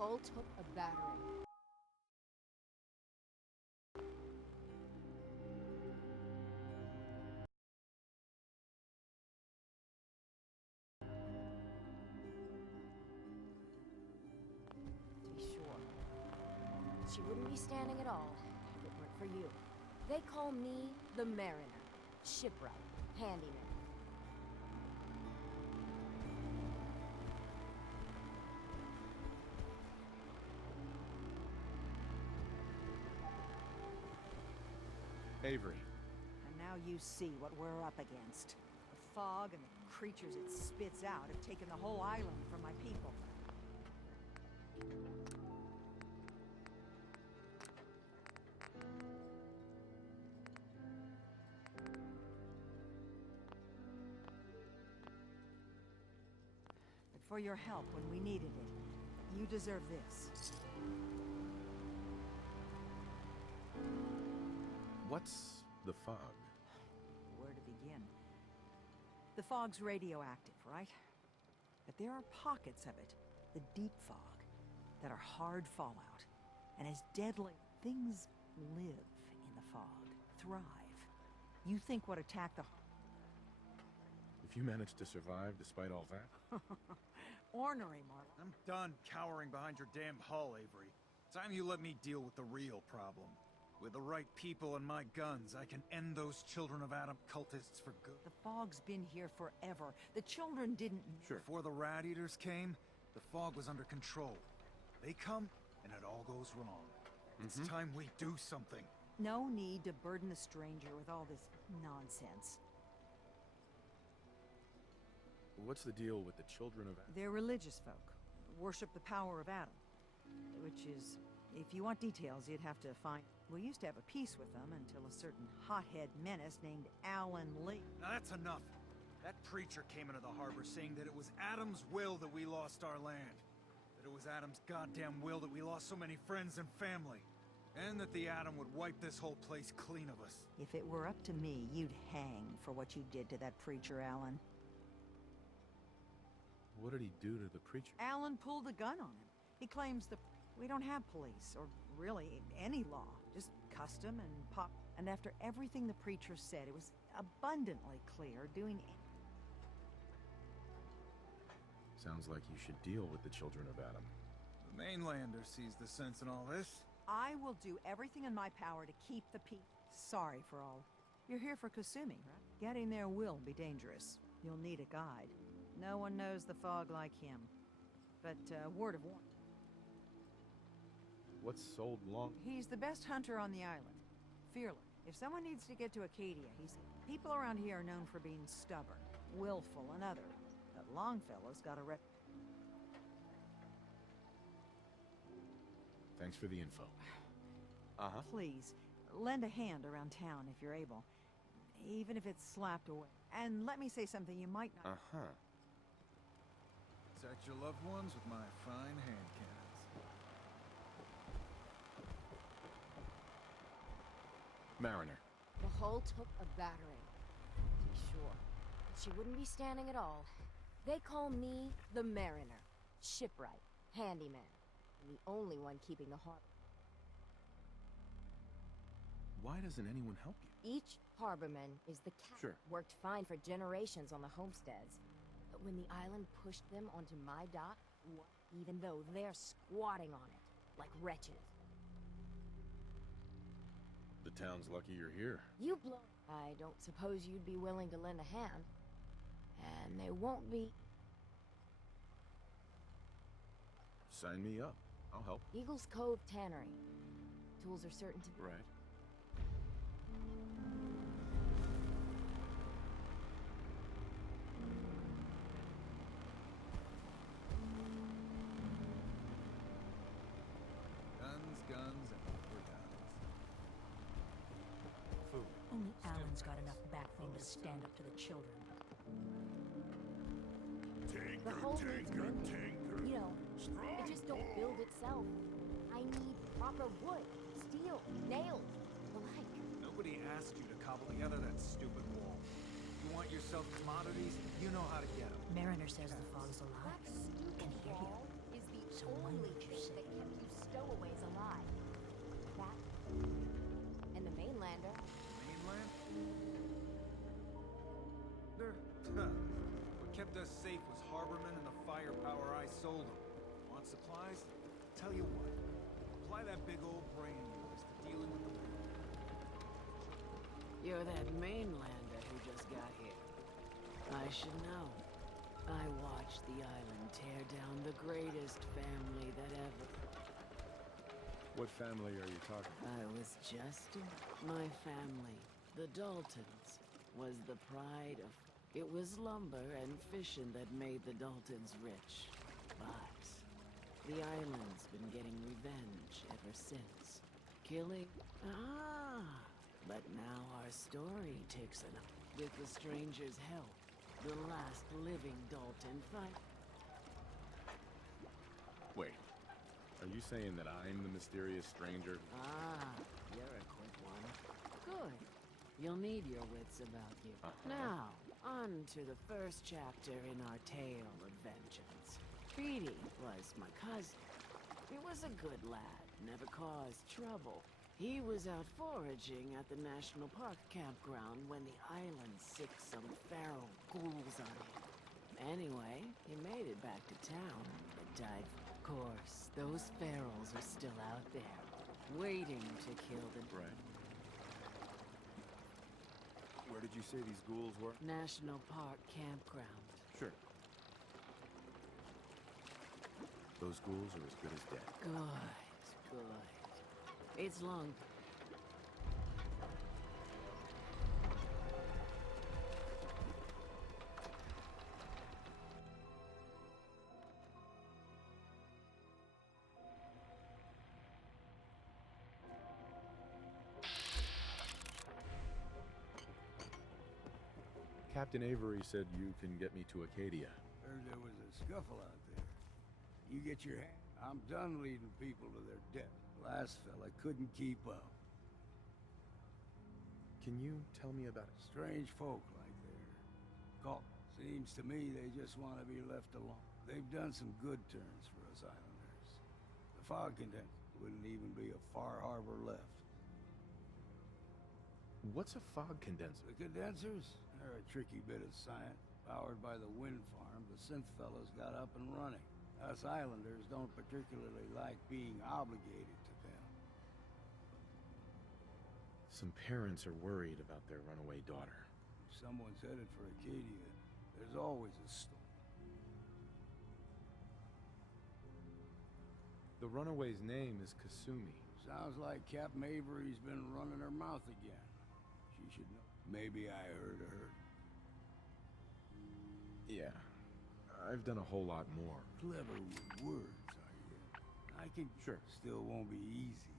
hull took a battering. To be sure, she wouldn't be standing at all if it weren't for you. They call me the Mariner, shipwright, handyman. Avery. And now you see what we're up against. The fog and the creatures it spits out have taken the whole island from my people. But for your help when we needed it, you deserve this. What's the fog? Where to begin? The fog's radioactive, right? But there are pockets of it, the deep fog, that are hard fallout. And as deadly things live in the fog, thrive. You think what attacked the... If you managed to survive despite all that? Ornery, Mark. I'm done cowering behind your damn hull, Avery. Time you let me deal with the real problem. With the right people and my guns, I can end those Children of Adam cultists for good. The fog's been here forever. The children didn't... Sure. Before the Rat Eaters came, the fog was under control. They come, and it all goes wrong. It's time we do something. No need to burden the stranger with all this nonsense. What's the deal with the Children of Adam? They're religious folk. Worship the power of Adam. Which is... If you want details, you'd have to find... We used to have a peace with them until a certain hothead menace named Alan Lee. Now that's enough. That preacher came into the harbor saying that it was Adam's will that we lost our land. That it was Adam's goddamn will that we lost so many friends and family. And that the Atom would wipe this whole place clean of us. If it were up to me, you'd hang for what you did to that preacher, Alan. What did he do to the preacher? Alan pulled a gun on him. He claims we don't have police, or really any law. Just custom and pop. And after everything the preacher said, it was abundantly clear doing it. Sounds like you should deal with the Children of Adam. The mainlander sees the sense in all this. I will do everything in my power to keep the peace. Sorry for all. You're here for Kasumi, right? Getting there will be dangerous. You'll need a guide. No one knows the fog like him. But, word of warning. What's sold long? He's the best hunter on the island. Fearless. If someone needs to get to Acadia, people around here are known for being stubborn, willful, and other. But Longfellow's got a rep... Thanks for the info. Please, lend a hand around town if you're able. Even if it's slapped away. And let me say something you might not... Protect your loved ones with my fine hand cannons. Mariner. The hull took a battering. To be sure, she wouldn't be standing at all. They call me the Mariner, shipwright, handyman, and the only one keeping the harbor. Why doesn't anyone help you? Each harborman is the captain. Sure. Worked fine for generations on the homesteads. But when the island pushed them onto my dock, even though they're squatting on it, like wretches. The town's lucky you're here. You blow. I don't suppose you'd be willing to lend a hand. And they won't be... Sign me up. I'll help. Eagle's Cove Tannery. Tools are certain to... Right. Guns, and more guns. Food. Only Alan's got enough backbone to stand up to the children. The whole needs building. You know, it just don't build itself. I need proper wood, steel, nails, the like. Nobody asked you to cobble together that stupid wall. You want yourself commodities, you know how to get them. Mariner says the fog's alive. That stupid Can hear you. wall is the So why only did you thing say that kept you stowaways alive. That and the mainlander. Mainland? What kept us safe was Harborman and the firepower I sold them. Want supplies? Tell you what. Apply that big old brain of yours to dealing with the... You're that mainlander who just got here. I should know. I watched the island tear down the greatest family that ever... What family are you talking about? I was just... My family, the Daltons, was the pride of... It was lumber and fishing that made the Daltons rich. But the island's been getting revenge ever since. Killing... But now our story takes an... With the stranger's help, the last living Dalton fight... Wait. Are you saying that I'm the mysterious stranger? You're a quick one. Good. You'll need your wits about you. Now, on to the first chapter in our tale of vengeance. Beatty was my cousin. He was a good lad, never caused trouble. He was out foraging at the National Park campground when the island sicked some feral ghouls on him. Anyway, he made it back to town, but died. Of course, those ferals are still out there, waiting to kill the... Right. Where did you say these ghouls were? National Park campground. Sure. Those ghouls are as good as dead. Good. It's long. Captain Avery said you can get me to Acadia. Heard there was a scuffle out there. You get your hand. I'm done leading people to their death. Last fella couldn't keep up. Can you tell me about it? Strange folk like they're caught. Seems to me they just want to be left alone. They've done some good turns for us islanders. The fog condenser wouldn't even be a far harbor left. What's a fog condenser? The condensers? They're a tricky bit of science. Powered by the wind farm, the synth fellows got up and running. Us islanders don't particularly like being obligated to them. Some parents are worried about their runaway daughter. If someone's headed for Acadia, there's always a storm. The runaway's name is Kasumi. Sounds like Captain Avery's been running her mouth again. She should know. Maybe I heard her. Yeah. I've done a whole lot more. Clever with words, are you? I can... Sure. Still won't be easy.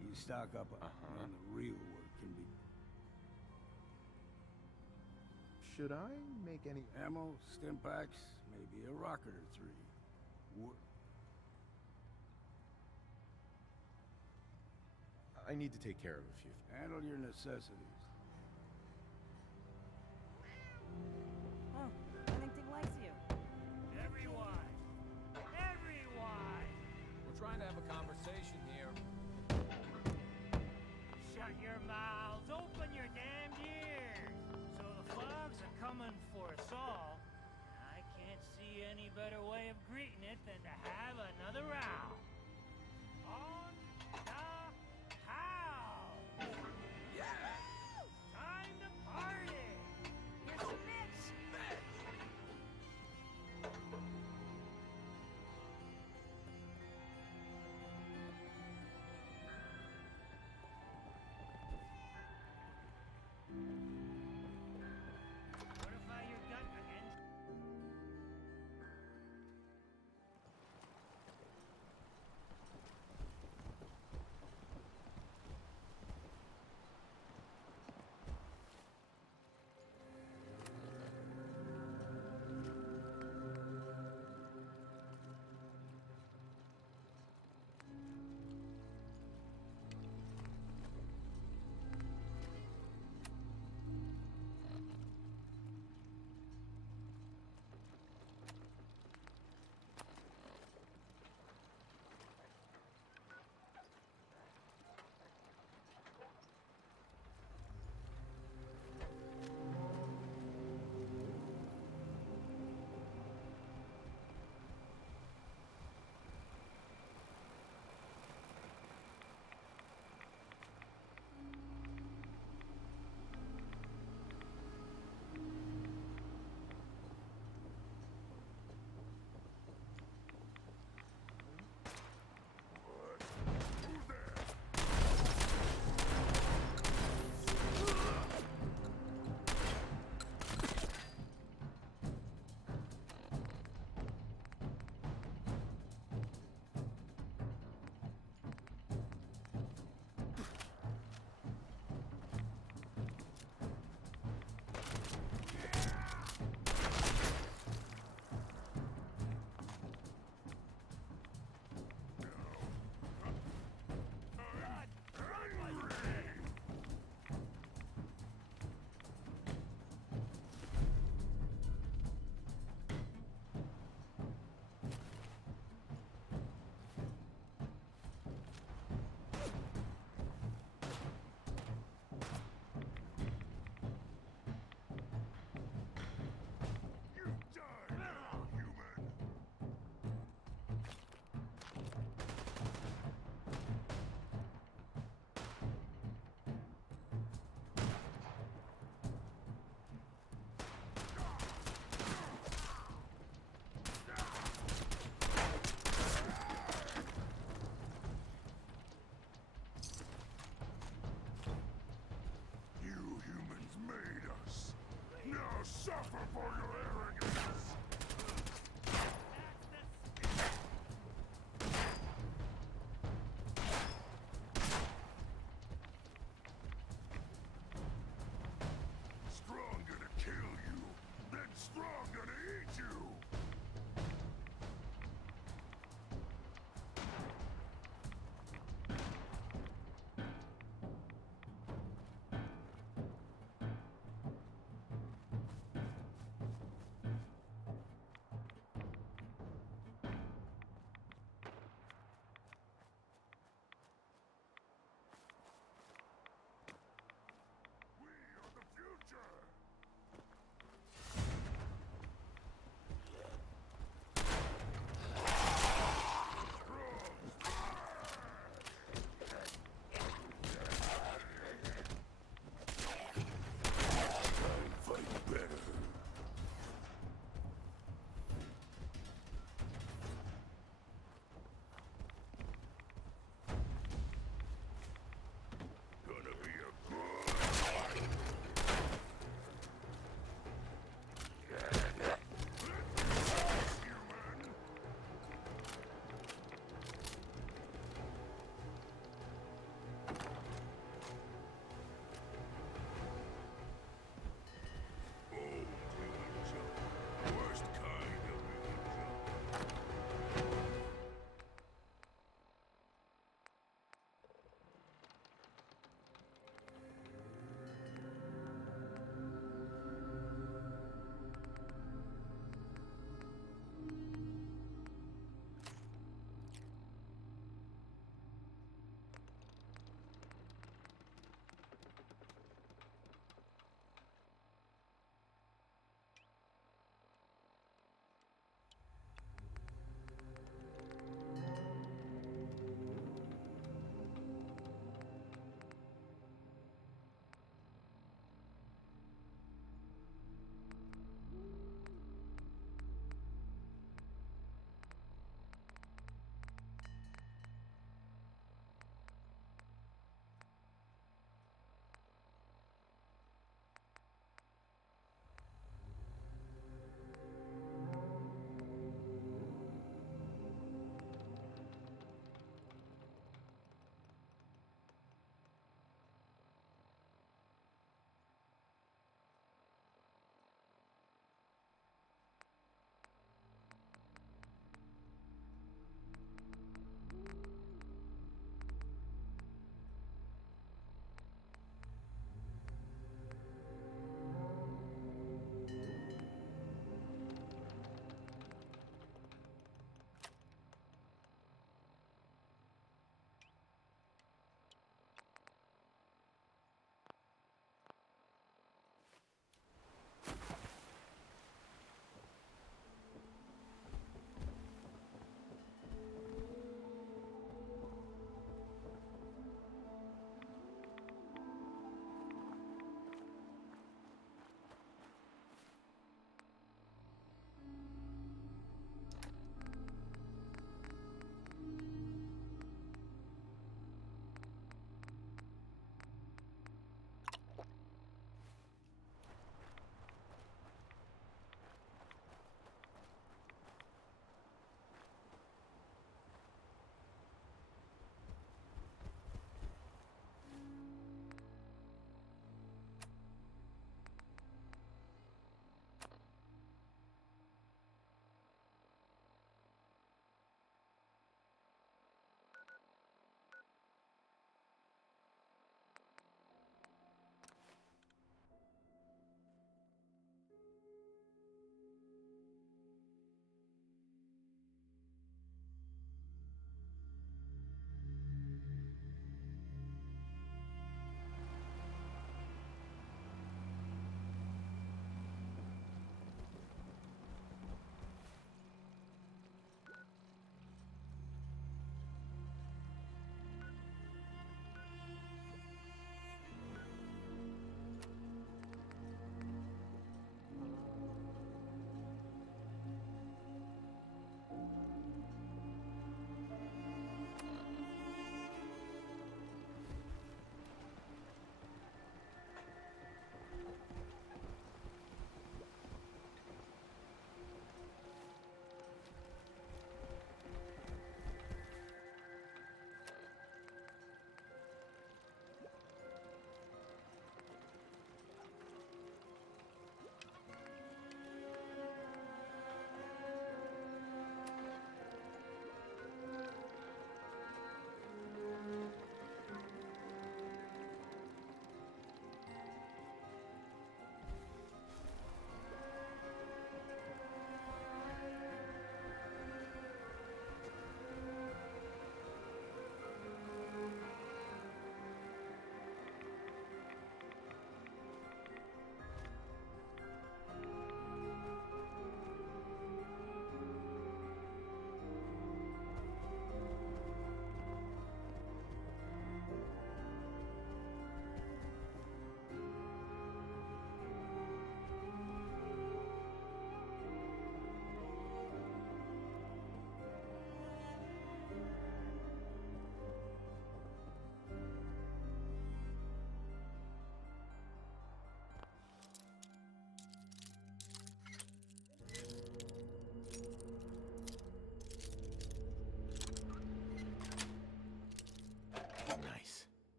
You stock up on and the real work can be... Should I make any... Ammo, stim packs, maybe a rocket or three. I need to take care of a few. Handle your necessities. Oh, Bennington likes you. Everyone! Everyone! We're trying to have a conversation here. Shut your mouths, open your damned ears! So the fogs are coming for us all. I can't see any better way of greeting it than to have another round.